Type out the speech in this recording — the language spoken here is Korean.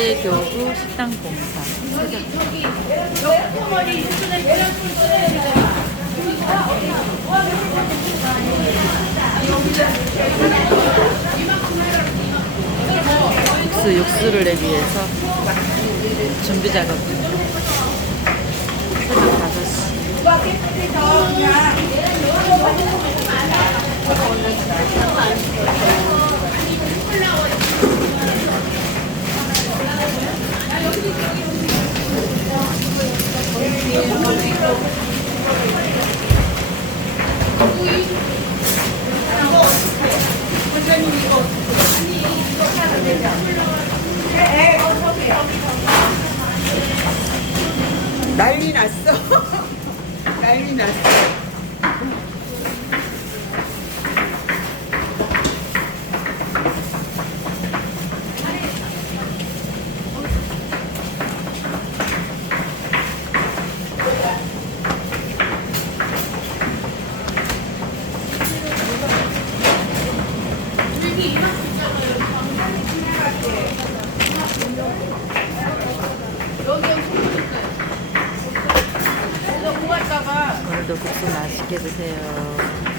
연대교구 식당 공사. 육수, 육수를 내기 위해서 준비 작업입니다. 새벽 5시. 난리 났어. 난리 났어. 오늘도 국수 맛있게 드세요.